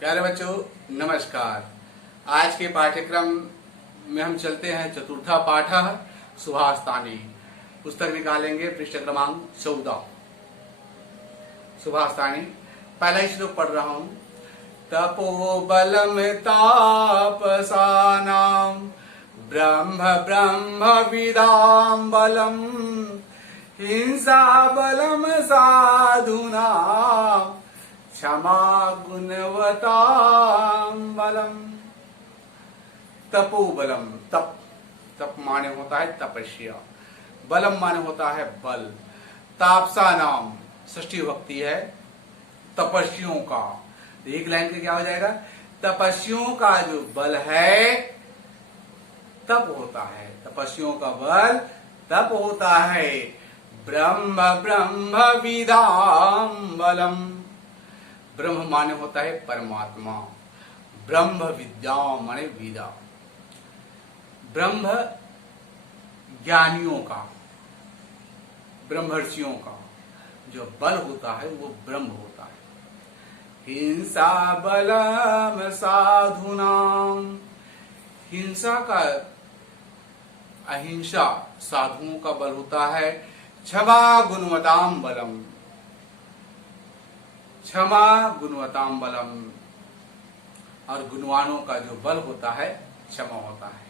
प्यारे बच्चों नमस्कार। आज के पाठ्यक्रम में हम चलते हैं चतुर्था पाठ सुभाषतानी। पुस्तक निकालेंगे पृष्ठ क्रमांक 14। सुभाषतानी पहला श्लोक पढ़ रहा हूं। तपोबलम तापसानां ब्रह्म ब्रह्म विदाम बलम हिंसा बलम साधुनां क्षमा गुणवताम बलम। तपोबलम तप तप माने होता है तपस्या, बलम माने होता है बल। तापसा नाम षष्ठी विभक्ति है तपस्वियों का। एक लाइन का क्या हो जाएगा? तपस्वियों का जो बल है तप होता है, तपस्वियों का बल तप होता है। ब्रह्म ब्रह्म विदाम बलम, ब्रह्म माने होता है परमात्मा, ब्रह्म विद्या माने विदा। ब्रह्म ज्ञानियों का, ब्रह्मर्षियों का जो बल होता है वो ब्रह्म होता है। हिंसा बलम साधुनाम, हिंसा का अहिंसा साधुओं का बल होता है। क्षमा गुणवताम बलम, क्षमा गुणवताम बलम, और गुणवानों का जो बल होता है क्षमा होता है।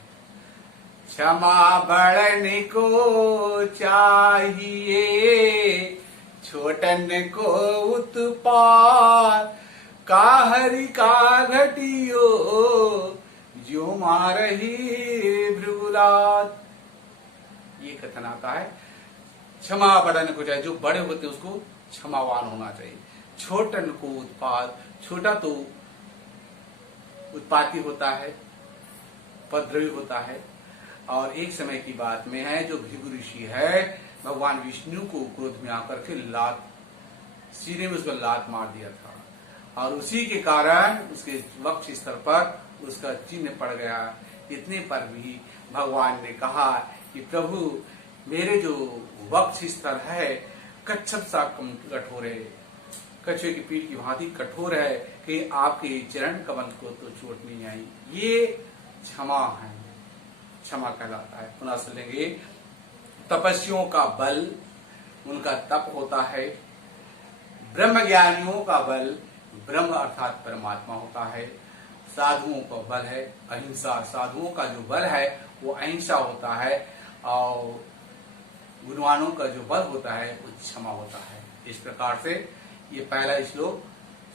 क्षमा बढ़ने को चाहिए, छोटन को उत्पात, काहरी का घटियो जो मारही भृगुलात। ये कथन आता है। क्षमा बढ़ने को चाहिए, जो बड़े होते हैं उसको क्षमावान होना चाहिए। छोटन को उत्पाद, छोटा तो उत्पाती होता है, उपद्रवी होता है। और एक समय की बात में है जो भृगु ऋषि है भगवान विष्णु को क्रोध में आकर के लात सीने में उसको लात मार दिया था, और उसी के कारण उसके वक्ष स्तर पर उसका चिन्ह पड़ गया। इतने पर भी भगवान ने कहा कि प्रभु मेरे जो वक्ष स्तर है कच्छप सा कठोर है, कछुए की पीठ की भांति कठोर है कि आपके चरण कमल को तो चोट नहीं आई। ये क्षमा है, क्षमा कहलाता है। पुनः सुनेंगे। तपस्वियों का बल उनका तप होता है। ब्रह्म ज्ञानियों का बल ब्रह्म अर्थात परमात्मा होता है। साधुओं का बल है अहिंसा, साधुओं का जो बल है वो अहिंसा होता है। और गुणवानों का जो बल होता है वो क्षमा होता है। इस प्रकार से ये पहला श्लोक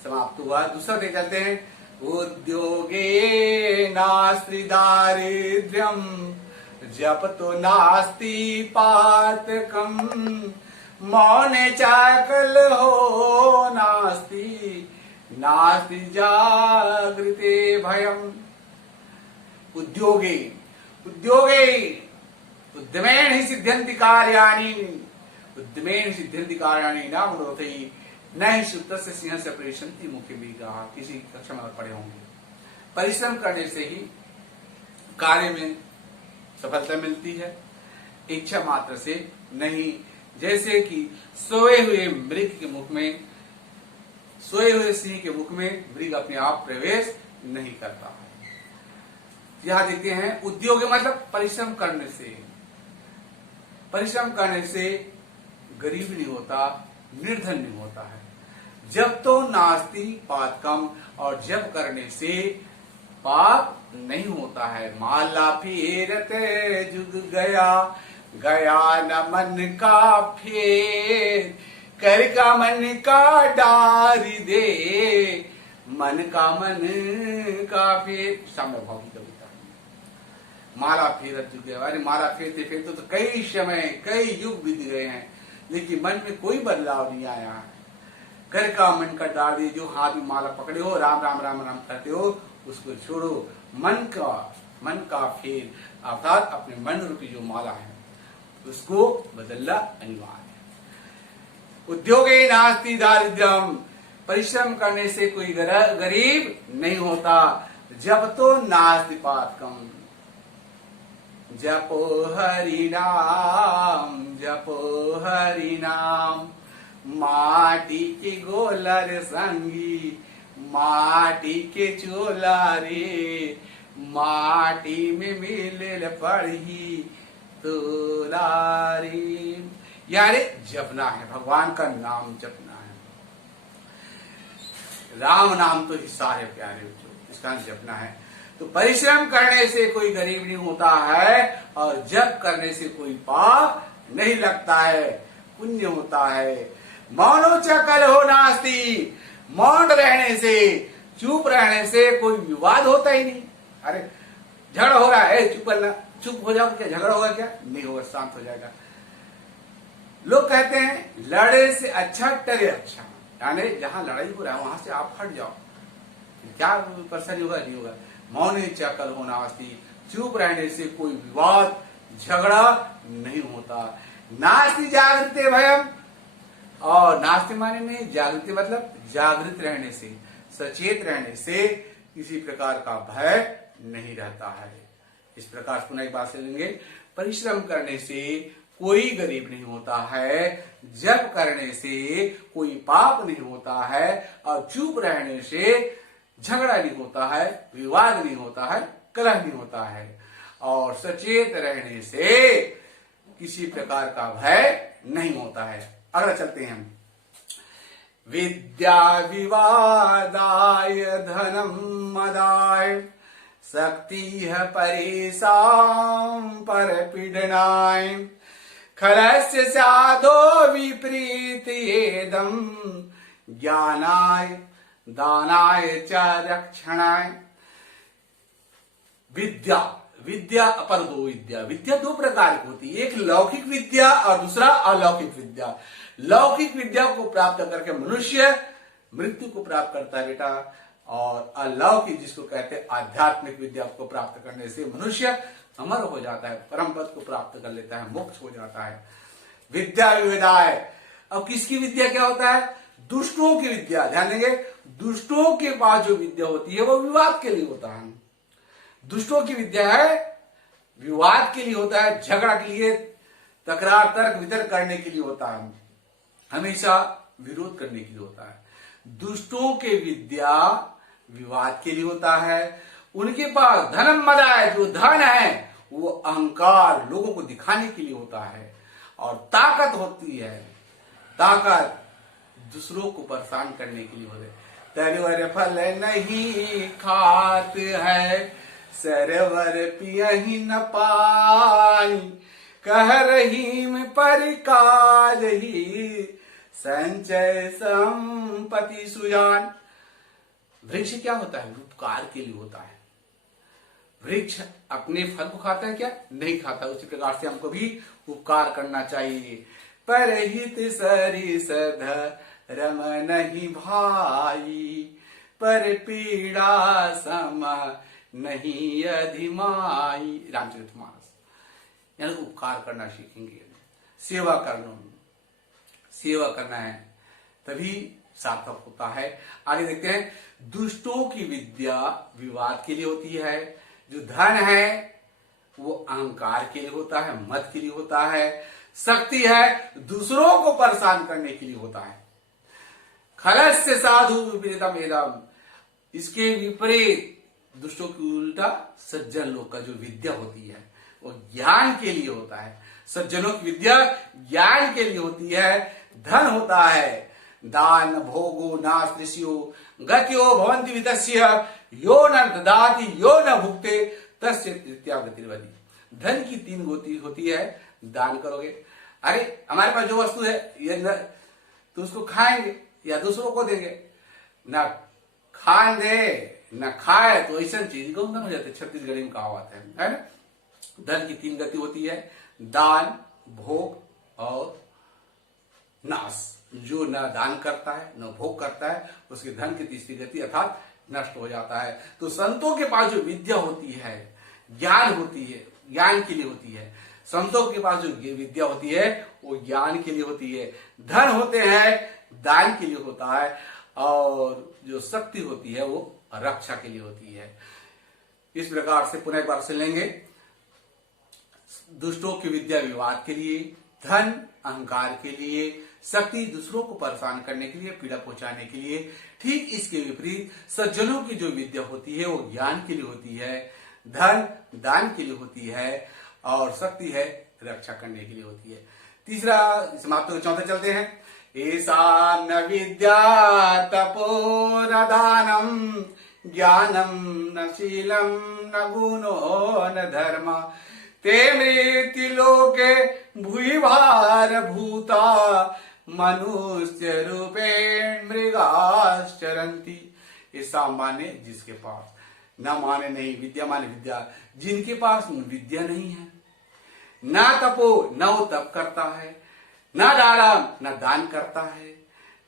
समाप्त हुआ। दूसरा देख चलते हैं। उद्योगे नास्ति दारिद्र्यम जपतो नास्ति पातकम मौने चाकल हो नास्ति नास्ति जागृते भयम। उद्योगे उद्योगे उद्यमेन ही सिद्ध्यन्ति कार्याणि, उद्यमेन सिद्ध्यन्ति कार्याणि न मनोरथैः न ही सुप्त से सिंह से परिश्रंति मुख्य भी कहा। किसी कक्षा में पढ़े होंगे। परिश्रम करने से ही कार्य में सफलता मिलती है, इच्छा मात्र से नहीं। जैसे कि सोए हुए मृग के मुख में, सोए हुए सिंह के मुख में मृग अपने आप प्रवेश नहीं करता है। यहां देखते हैं उद्योग मतलब परिश्रम करने से, परिश्रम करने से गरीब नहीं होता, निर्धन नहीं होता है। जब तो नास्ति पातकम, और जब करने से पाप नहीं होता है। माला फेरते जुग गया गया न मन का फेर, कर का मन का डारी दे मन का फेर। साम्य भाव की कविता। माला फेरत जुग गया, अरे माला फेरते फेरते तो कई समय कई युग बीत गए हैं लेकिन मन में कोई बदलाव नहीं आया है। घर का मन का डाल दिए, जो हाथ में माला पकड़े हो राम राम राम राम करते हो उसको छोड़ो। मन का फेर अर्थात अपने मन रूपी जो माला है उसको बदलना अनिवार्य है। उद्योगे नास्ति दारिद्र्यम, परिश्रम करने से कोई गरीब नहीं होता। जब तो नास्ति पातकम, जपो हरि नाम माटी की गोलर संगी माटी के चोला रे, माटी में मिल पड़ी तोला रे। यानी जपना है, भगवान का नाम जपना है। राम नाम तो हिस्सा है प्यारे बच्चों, इसका जपना है। तो परिश्रम करने से कोई गरीब नहीं होता है, और जप करने से कोई पाप नहीं लगता है, पुण्य होता है। मौनो च कलहो नास्ति, मौन रहने से, चुप रहने से कोई विवाद होता ही नहीं। अरे झगड़ा हो रहा है, चुप करना, चुप हो जाओ, क्या झगड़ा होगा? क्या नहीं होगा, शांत हो जाएगा। लोग कहते हैं लड़े से अच्छा टरे अच्छा, यानी जहां लड़ाई हो रहा है वहां से आप हट जाओ, क्या परेशानी होगा? नहीं होगा। मौने च कलहो नास्ति, चुप रहने से कोई विवाद झगड़ा नहीं होता। नास्ति जागृते भयम, और नास्ति माने में जागृति मतलब जागृत रहने से, सचेत रहने से किसी प्रकार का भय नहीं रहता है। इस प्रकार पुनः एक बात से लेंगे, परिश्रम करने से कोई गरीब नहीं होता है, जप करने से कोई पाप नहीं होता है, और चुप रहने से झगड़ा नहीं होता है, विवाद नहीं होता है, कलह नहीं होता है, और सचेत रहने से किसी प्रकार का भय नहीं होता है। अगला चलते हैं हम। विद्या विवादाय धनम मदाय, शक्ति है परेशान पर पीड़नाय, खलस्य साधो विपरीत एदम, ज्ञानाय दानाय च रक्षणाय। विद्या, विद्या अपर दो विद्या, विद्या दो प्रकार की होती है, एक लौकिक विद्या और दूसरा अलौकिक विद्या। लौकिक विद्या को प्राप्त करके मनुष्य मृत्यु को प्राप्त करता है बेटा, और अलौकिक जिसको कहते हैं आध्यात्मिक विद्या को प्राप्त करने से मनुष्य अमर हो जाता है, परम पद को प्राप्त कर लेता है, मोक्ष हो जाता है। विद्या विविधाय, अब किसकी विद्या क्या होता है? दुष्टों की विद्या। ध्यान देंगे, दुष्टों के पास जो विद्या होती है वो विवाद के लिए होता है। दुष्टों की विद्या है विवाद के लिए होता है, झगड़ा के लिए, तकरार तर्क वितर्क करने के लिए होता है, हमेशा विरोध करने के लिए होता है। दुष्टों के विद्या विवाद के लिए होता है। उनके पास धनम मदाय, जो धन है वो अहंकार, लोगों को दिखाने के लिए होता है, और ताकत होती है, ताकत दूसरों को परेशान करने के लिए होते। तरवर फल नहीं खात है, सरवर पियहि न पानी, कह रहीम पर काज ही, संचय संपत्ति सुजान। वृक्ष क्या होता है? उपकार के लिए होता है। वृक्ष अपने फल को खाता है क्या? नहीं खाता। उसी प्रकार से हमको भी उपकार करना चाहिए। परहित सरिस धर्म नहीं भाई, पर पीड़ा सम नहीं अधिमाई। रामचरितमानस। यानी उपकार करना सीखेंगे, सेवा करना, सेवा करना है तभी सार्थक होता है। आगे देखते हैं, दुष्टों की विद्या विवाद के लिए होती है। जो धन है वो अहंकार के लिए होता है, मत के लिए होता है। शक्ति है दूसरों को परेशान करने के लिए होता है। खलस्य साधु विपरीतम एदम, इसके विपरीत दुष्टों की उल्टा सज्जन लोग का जो विद्या होती है वो ज्ञान के लिए होता है। सज्जनों की विद्या ज्ञान के लिए होती है। धन होता है, दान भोगो नास्त्रिस्यो गत्यो भवन्ति वितस्य, यो न ददाति यो न भुक्ते तस्य तृतीया गतिर्वधि। धन की तीन गति होती है। दान करोगे, अरे हमारे पास जो वस्तु है ये तो उसको खाएंगे या दूसरों को देंगे, ना खान दे न खाए तो ऐसा चीज गौधन हो जाते। छत्तीसगढ़ी में कहावत है ना। धन की तीन गति होती है, दान, भोग और नाश। जो न दान करता है न भोग करता है उसके धन की तीसरी गति अर्थात नष्ट हो जाता है। तो संतों के पास जो विद्या होती है, ज्ञान होती है, ज्ञान के लिए होती है। संतों के पास जो विद्या होती है वो ज्ञान के लिए होती है। धन होते हैं दान के लिए होता है, और जो शक्ति होती है वो रक्षा के लिए होती है। इस प्रकार से पुनः एक बार सुन लेंगे, दुष्टों की विद्या विवाद के लिए, धन अहंकार के लिए, शक्ति दूसरों को परेशान करने के लिए, पीड़ा पहुंचाने के लिए। ठीक इसके विपरीत सज्जनों की जो विद्या होती है वो ज्ञान के लिए होती है, धन दान के लिए होती है, और शक्ति है रक्षा करने के लिए होती है। तीसरा, समाप्त हो, चौथे चलते हैं। ऐसा न विद्या तपो न दानम ज्ञानम न शीलम न गुणो न धर्म ते मृत्यु लोके भूरि भार भूता मनुष्य रूपेण मृगाश्चरन्ति। ऐसा माने जिसके पास, न माने नहीं, विद्या माने विद्या, जिनके पास विद्या नहीं है, ना तपो न वो तप करता है, न दानम न दान करता है,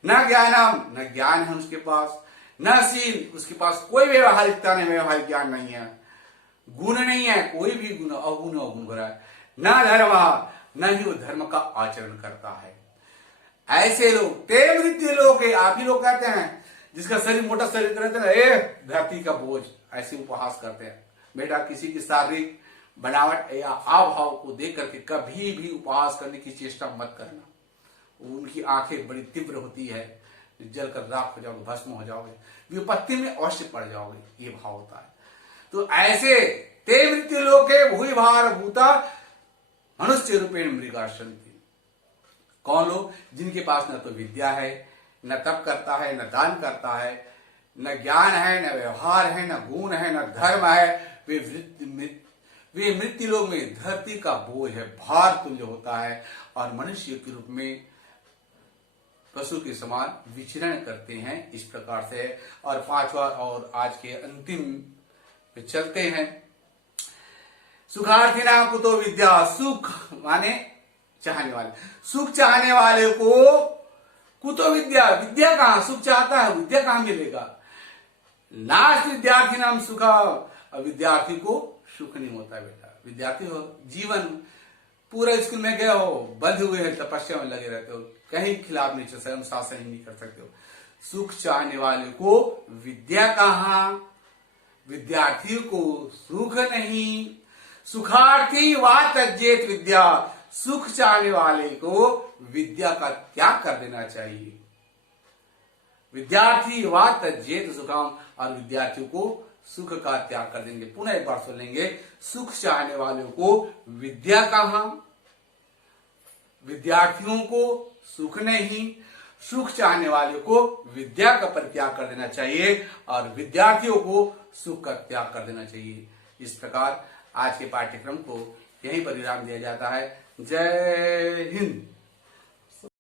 न ज्ञानम न ज्ञान है उसके पास, न शील, उसके पास कोई व्यवहारिकता नहीं, व्यवहारिक ज्ञान नहीं है, गुण नहीं है, कोई भी गुण अवगुण भरा है, न धर्म न ही वो धर्म का आचरण करता है। ऐसे लोग ते मृत्यु लोग, आप ही लोग कहते हैं जिसका शरीर मोटा शरीर रहता है, धरती का बोझ, ऐसे उपहास करते हैं। बेटा, किसी की शारीरिक बनावट या आभाव को देख करके कभी भी उपहास करने की चेष्टा मत करना। उनकी आंखें बड़ी तीव्र होती है, जलकर राख हो जाओगे, भस्म हो जाओगे, विपत्ति में अवश्य पड़ जाओगे, ये भाव होता है। तो ऐसे ते मृत्यु लोके भूरि भार भूता मनुष्य रूपेण मृगाश्चरन्ति। कौन लोग? जिनके पास न तो विद्या है, न तप करता है, न दान करता है, न ज्ञान है, न व्यवहार है, न गुण है, न धर्म है, वे मृत्यु लोक में धरती का बोझ है, भार तुल्य होता है, और मनुष्य के रूप में पशु के समान विचरण करते हैं। इस प्रकार से। और पांचवा और आज के अंतिम पे चलते हैं। सुखार्थी नाम कुतो विद्या, सुख माने चाहने वाले, सुख चाहने वाले को कुतो विद्या, विद्या कहां, सुख चाहता है, विद्या कहां मिलेगा। नास्ति विद्यार्थी नाम सुखा, विद्यार्थी को सुख नहीं होता बेटा। विद्यार्थी हो, जीवन पूरा स्कूल में गए हो, बंद हुए हैं, तपस्या में लगे रहते हो, कहीं खिलाफ नहीं चल सकते, अनुशासन ही नहीं कर सकते हो। सुख चाहने वाले को विद्या कहां, विद्यार्थी को सुख नहीं। सुखार्थी वा त्यजेत विद्या, सुख चाहने वाले को विद्या का त्याग कर देना चाहिए। विद्यार्थी वा त्यजेत सुखम, और विद्यार्थी को सुख का त्याग कर देंगे। पुनः एक बार सुन लेंगे। सुख चाहने वालों को विद्या कहां, विद्यार्थियों को सुख नहीं। सुख चाहने वालों को विद्या का परित्याग कर देना चाहिए, और विद्यार्थियों को सुख का त्याग कर देना चाहिए। इस प्रकार आज के पाठ्यक्रम को यहीं पर विराम दिया जाता है। जय हिंद।